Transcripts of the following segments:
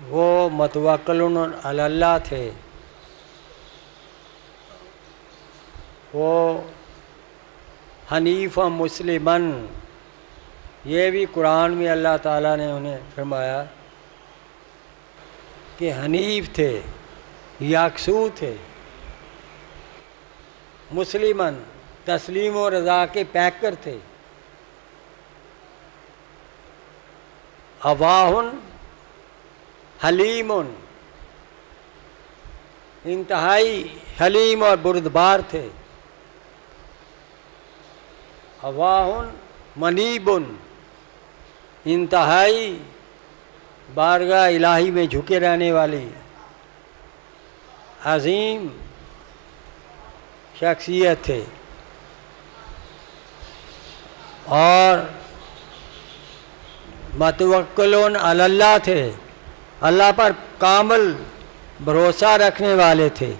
وہ متوکلون علی اللہ تھے، وہ حنیف و مسلمن، یہ بھی قرآن میں اللہ تعالیٰ نے انہیں فرمایا کہ حنیف تھے، یکسو تھے، مسلمن تسلیم و رضا کے پیکر تھے، اواہن حلیم، انتہائی حلیم اور بردبار تھے، اواہن منیب، انتہائی بارگاہ الہی میں جھکے رہنے والی عظیم شخصیت تھے، اور متوکلون علی اللہ تھے، اللہ پر کامل بھروسہ رکھنے والے تھے۔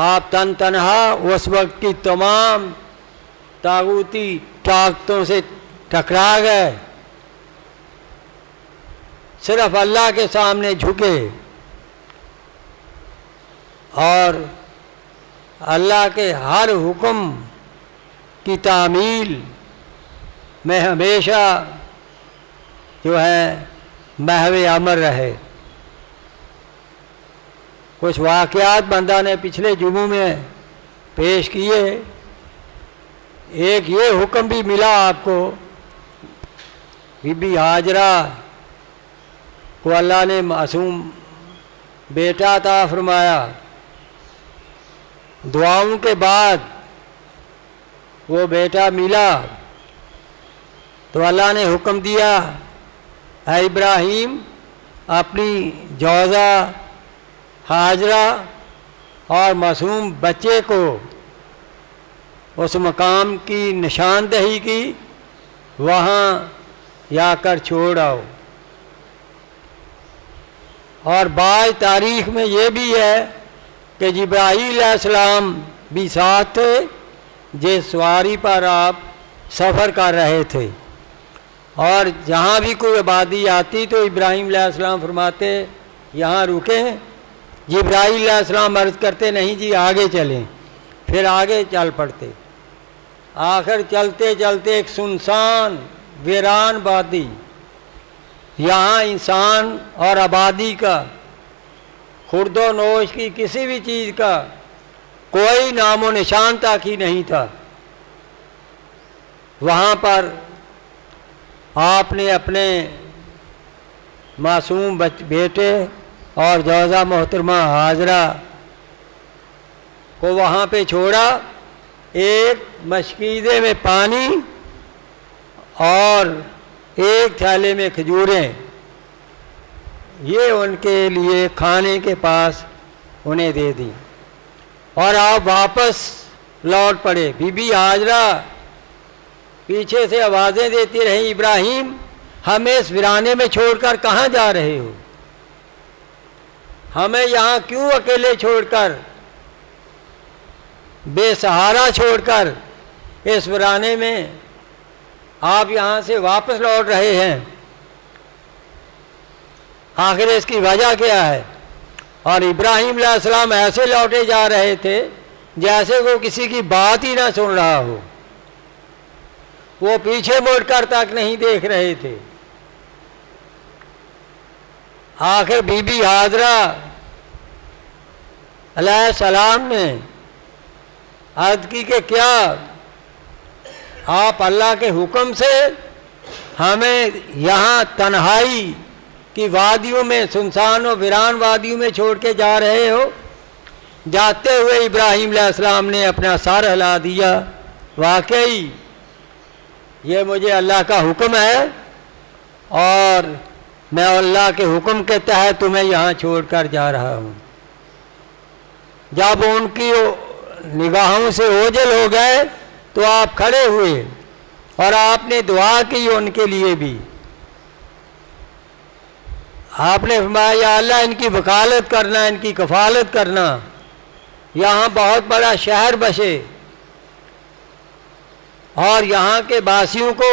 آپ تن تنہا اس وقت کی تمام طاغوتی طاقتوں سے ٹکرا گئے، صرف اللہ کے سامنے جھکے اور اللہ کے ہر حکم کی تعمیل میں ہمیشہ جو ہے محو امر رہے۔ کچھ واقعات بندہ نے پچھلے جمعوں میں پیش کیے۔ ایک یہ حکم بھی ملا آپ کو، بی بی ہاجرہ کو اللہ نے معصوم بیٹا عطا فرمایا، دعاؤں کے بعد وہ بیٹا ملا تو اللہ نے حکم دیا، اے ابراہیم اپنی جوزہ ہاجرہ اور معصوم بچے کو اس مقام کی نشاندہی کی، وہاں جا کر چھوڑ آؤ۔ اور بعض تاریخ میں یہ بھی ہے کہ جبرائیل علیہ السلام بھی ساتھ تھے، جس سواری پر آپ سفر کر رہے تھے، اور جہاں بھی کوئی آبادی آتی تو ابراہیم علیہ السلام فرماتے یہاں رکیں، جبرائیل علیہ السلام عرض کرتے نہیں جی آگے چلیں، پھر آگے چل پڑتے۔ آخر چلتے چلتے ایک سنسان ویران وادی، یہاں انسان اور آبادی کا، خرد و نوش کی کسی بھی چیز کا کوئی نام و نشان تک ہی نہیں تھا۔ وہاں پر آپ نے اپنے معصوم بیٹے اور جوزہ محترمہ ہاجرہ کو وہاں پہ چھوڑا، ایک مشکیزے میں پانی اور ایک تھیلے میں کھجوریں، یہ ان کے لیے کھانے کے پاس انہیں دے دی، اور آپ واپس لوٹ پڑے۔ بی بی ہاجرہ پیچھے سے آوازیں دیتی رہیں، ابراہیم ہمیں اس ویرانے میں چھوڑ کر کہاں جا رہے ہو؟ ہمیں یہاں کیوں اکیلے چھوڑ کر، بے سہارا چھوڑ کر اس ویرانے میں آپ یہاں سے واپس لوٹ رہے ہیں؟ آخر اس کی وجہ کیا ہے؟ اور ابراہیم علیہ السلام ایسے لوٹے جا رہے تھے جیسے وہ کسی کی بات ہی نہ سن رہا ہو، وہ پیچھے مڑ کر تک نہیں دیکھ رہے تھے۔ آخر بی بی ہاجرہ علیہ السلام نے عرض کی کہ کیا آپ اللہ کے حکم سے ہمیں یہاں تنہائی کی وادیوں میں، سنسان و ویران وادیوں میں چھوڑ کے جا رہے ہو؟ جاتے ہوئے ابراہیم علیہ السلام نے اپنا سر ہلا دیا، واقعی یہ مجھے اللہ کا حکم ہے اور میں اللہ کے حکم کے تحت تمہیں یہاں چھوڑ کر جا رہا ہوں۔ جب ان کی نگاہوں سے اوجھل ہو گئے تو آپ کھڑے ہوئے اور آپ نے دعا کی ان کے لیے بھی۔ آپ نے فرمایا یا اللہ ان کی وکالت کرنا، ان کی کفالت کرنا، یہاں بہت بڑا شہر بسے اور یہاں کے باسیوں کو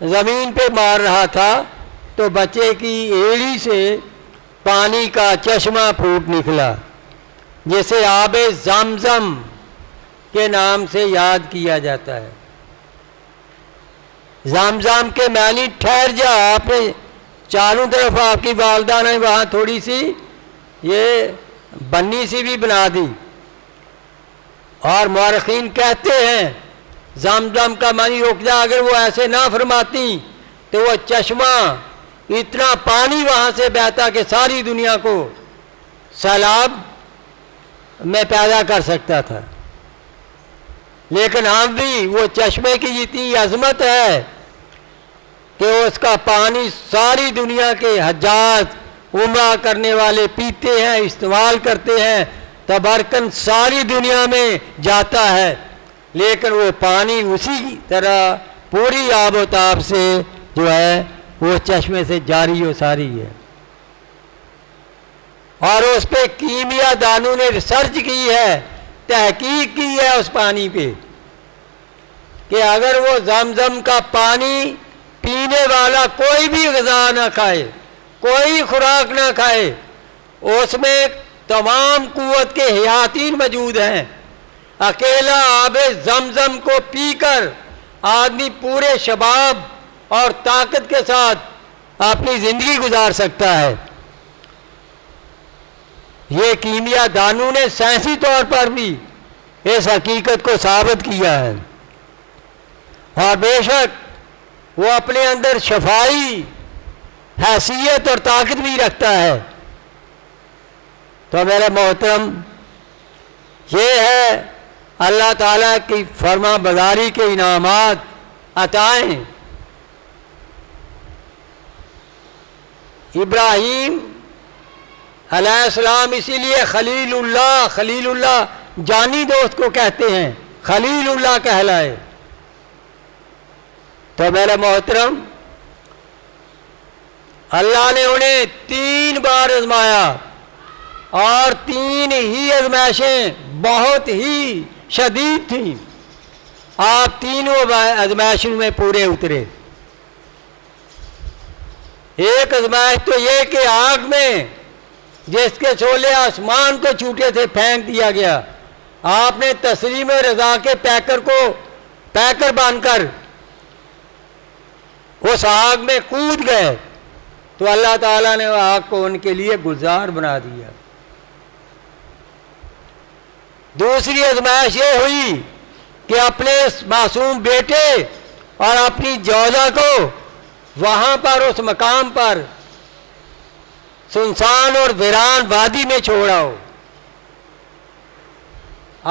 زمین پہ مار رہا تھا تو بچے کی ایڑی سے پانی کا چشمہ پھوٹ نکلا، جسے آب زمزم کے نام سے یاد کیا جاتا ہے۔ زمزم کے معنی ٹھہر جا، آپ نے چاروں طرف آپ کی والدہ نے وہاں تھوڑی سی یہ بنی سی بھی بنا دی، اور مورخین کہتے ہیں زمزم کا معنی رک جا، اگر وہ ایسے نہ فرماتی تو وہ چشمہ اتنا پانی وہاں سے بہتا کہ ساری دنیا کو سیلاب میں پیدا کر سکتا تھا۔ لیکن ہم بھی وہ چشمے کی اتنی عظمت ہے کہ اس کا پانی ساری دنیا کے حجاج عمرہ کرنے والے پیتے ہیں، استعمال کرتے ہیں، تبرکن ساری دنیا میں جاتا ہے، لیکن وہ پانی اسی طرح پوری آب و تاب سے جو ہے وہ چشمے سے جاری و ساری ہے۔ اور اس پہ کیمیا دانوں نے ریسرچ کی ہے، تحقیق کی ہے اس پانی پہ، کہ اگر وہ زمزم کا پانی پینے والا کوئی بھی غذا نہ کھائے، کوئی خوراک نہ کھائے، اس میں تمام قوت کے حیاتین موجود ہیں، اکیلا آب زمزم کو پی کر آدمی پورے شباب اور طاقت کے ساتھ اپنی زندگی گزار سکتا ہے۔ یہ کیمیا دانوں نے سائنسی طور پر بھی اس حقیقت کو ثابت کیا ہے، اور بے شک وہ اپنے اندر شفائی حیثیت اور طاقت بھی رکھتا ہے۔ تو میرے محترم، یہ ہے اللہ تعالیٰ کی فرما برداری کے انعامات، عطائیں۔ ابراہیم علیہ السلام اسی لیے خلیل اللہ جانی دوست کو کہتے ہیں، خلیل اللہ کہلائے۔ تو میرے محترم، اللہ نے انہیں 3 بار آزمایا، اور 3 ہی آزمائشیں بہت ہی شدید تھیں۔ آپ تینوں آزمائشوں میں پورے اترے۔ ایک آزمائش تو یہ کہ آگ میں جس کے شعلے آسمان کو چھوٹے تھے پھینک دیا گیا، آپ نے تسلیم رضا کے پیکر باندھ کر اس آگ میں کود گئے، تو اللہ تعالیٰ نے وہ آگ کو ان کے لیے گلزار بنا دیا۔ دوسری آزمائش یہ ہوئی کہ اپنے معصوم بیٹے اور اپنی جوزہ کو وہاں پر اس مقام پر سنسان اور ویران وادی میں چھوڑاؤ۔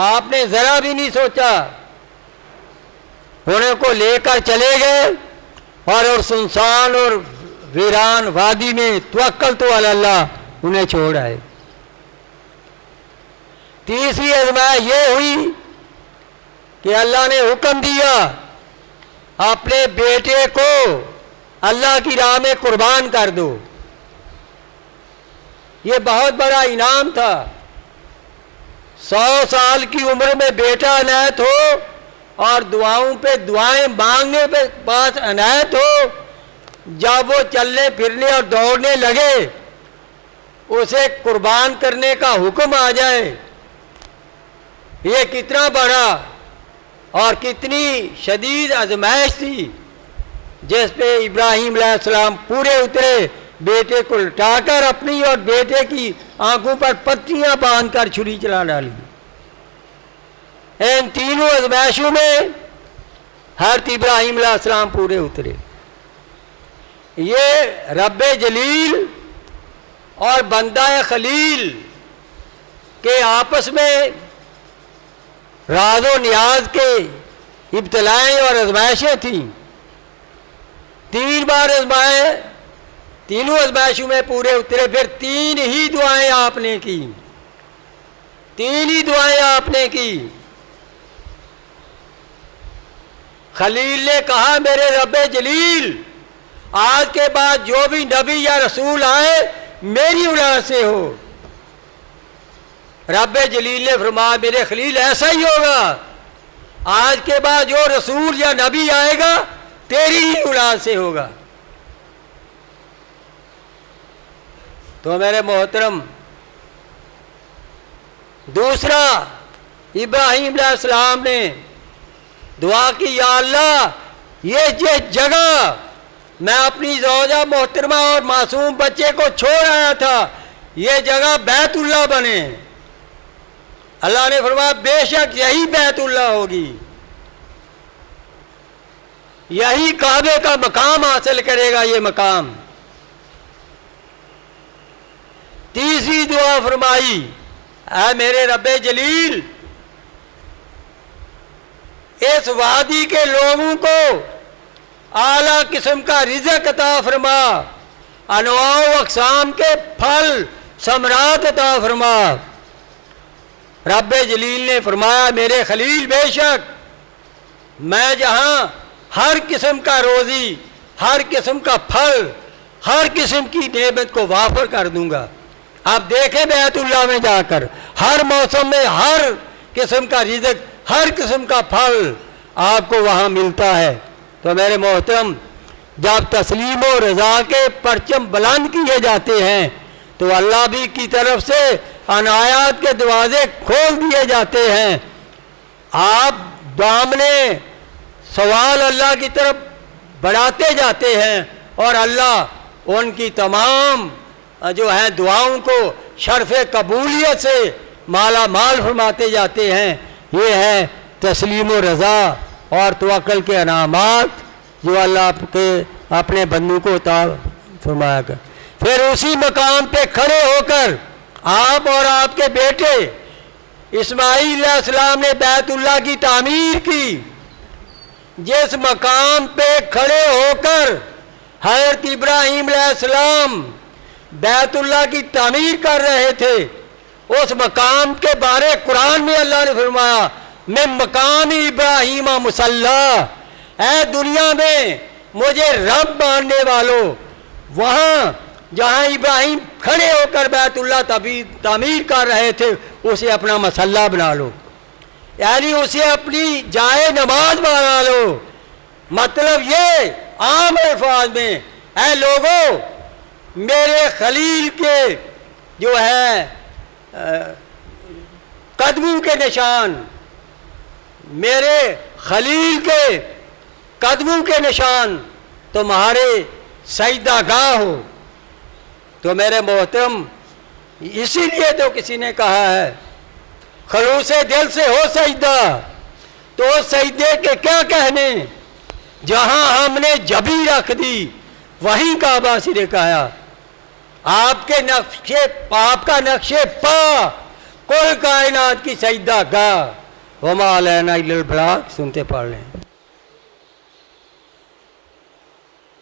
آپ نے ذرا بھی نہیں سوچا، انہیں کو لے کر چلے گئے اور سنسان اور ویران وادی میں توکلت علی اللہ انہیں چھوڑ آئے۔ تیسری آزمائش یہ ہوئی کہ اللہ نے حکم دیا اپنے بیٹے کو اللہ کی راہ میں قربان کر دو۔ یہ بہت بڑا انعام تھا۔ 100 سال کی عمر میں بیٹا عنایت ہو اور دعاؤں پہ دعائیں مانگنے پہ پاس عنایت ہو، جب وہ چلنے پھرنے اور دوڑنے لگے اسے قربان کرنے کا حکم آ جائے، یہ کتنا بڑا اور کتنی شدید آزمائش تھی جس پہ ابراہیم علیہ السلام پورے اترے، بیٹے کو لٹا کر اپنی اور بیٹے کی آنکھوں پر پتیاں باندھ کر چھری چلا ڈالی۔ ان تینوں آزمائشوں میں حضرت ابراہیم علیہ السلام پورے اترے۔ یہ رب جلیل اور بندہ خلیل کے آپس میں راز و نیاز کے ابتلائیں اور آزمائشیں تھیں۔ 3 بار آزمائے، تینوں آزمائشوں میں پورے اترے، پھر 3 ہی دعائیں آپ نے کی، 3 ہی دعائیں آپ نے کی۔ خلیل نے کہا میرے رب جلیل، آج کے بعد جو بھی نبی یا رسول آئے میری اولاد سے ہو۔ رب جلیل نے فرمایا میرے خلیل ایسا ہی ہوگا، آج کے بعد جو رسول یا نبی آئے گا تیری ہی اولاد سے ہوگا۔ تو میرے محترم، دوسرا ابراہیم علیہ السلام نے دعا کی، یا اللہ یہ جگہ میں اپنی زوجہ محترمہ اور معصوم بچے کو چھوڑ آیا تھا، یہ جگہ بیت اللہ بنے۔ اللہ نے فرمایا بے شک یہی بیت اللہ ہوگی، یہی کعبے کا مقام حاصل کرے گا یہ مقام۔ تیسری دعا فرمائی، اے میرے رب جلیل اس وادی کے لوگوں کو اعلیٰ قسم کا رزق عطا فرما، انواع و اقسام کے پھل ثمرات عطا فرما۔ رب جلیل نے فرمایا میرے خلیل بے شک میں جہاں ہر قسم کا روزی، ہر قسم کا پھل، ہر قسم کی نعمت کو وافر کر دوں گا۔ آپ دیکھیں بیت اللہ میں جا کر ہر موسم میں ہر قسم کا رزق، ہر قسم کا پھل آپ کو وہاں ملتا ہے۔ تو میرے محترم، جب تسلیم و رضا کے پرچم بلند کیے جاتے ہیں تو اللہ بھی کی طرف سے عنایات کے دروازے کھول دیے جاتے ہیں۔ آپ دامنے سوال اللہ کی طرف بڑھاتے جاتے ہیں اور اللہ ان کی تمام جو ہیں دعاؤں کو شرف قبولیت سے مالا مال فرماتے جاتے ہیں۔ یہ ہے تسلیم و رضا اور توکل کے انعامات جو اللہ کے اپنے بندوں کو عطا فرمایا کر۔ پھر اسی مقام پہ کھڑے ہو کر آپ اور آپ کے بیٹے اسماعیل علیہ السلام نے بیت اللہ کی تعمیر کی۔ جس مقام پہ کھڑے ہو کر حضرت ابراہیم علیہ السلام بیت اللہ کی تعمیر کر رہے تھے، اس مقام کے بارے قرآن میں اللہ نے فرمایا میں مقام ابراہیم مصلی، اے دنیا میں مجھے رب ماننے والوں، وہاں جہاں ابراہیم کھڑے ہو کر بیت اللہ تعمیر کر رہے تھے اسے اپنا مصلی بنا لو، یعنی اسے اپنی جائے نماز بنا لو۔ مطلب یہ عام الفاظ میں، اے لوگوں میرے خلیل کے جو ہے قدموں کے نشان، میرے خلیل کے قدموں کے نشان تمہارے سجدہ گاہ ہو۔ تو میرے محترم، اسی لیے تو کسی نے کہا ہے خلوص دل سے ہو سجدہ، تو سجدے کے کیا کہنے، جہاں ہم نے جبی رکھ دی وہیں کعبہ سرے کہا۔ آپ کے نقشے، آپ کا نقشے پا کل کائنات کی سجدہ گاہ۔ وما علینا الا البلاغ، سنتے پڑھ لیں۔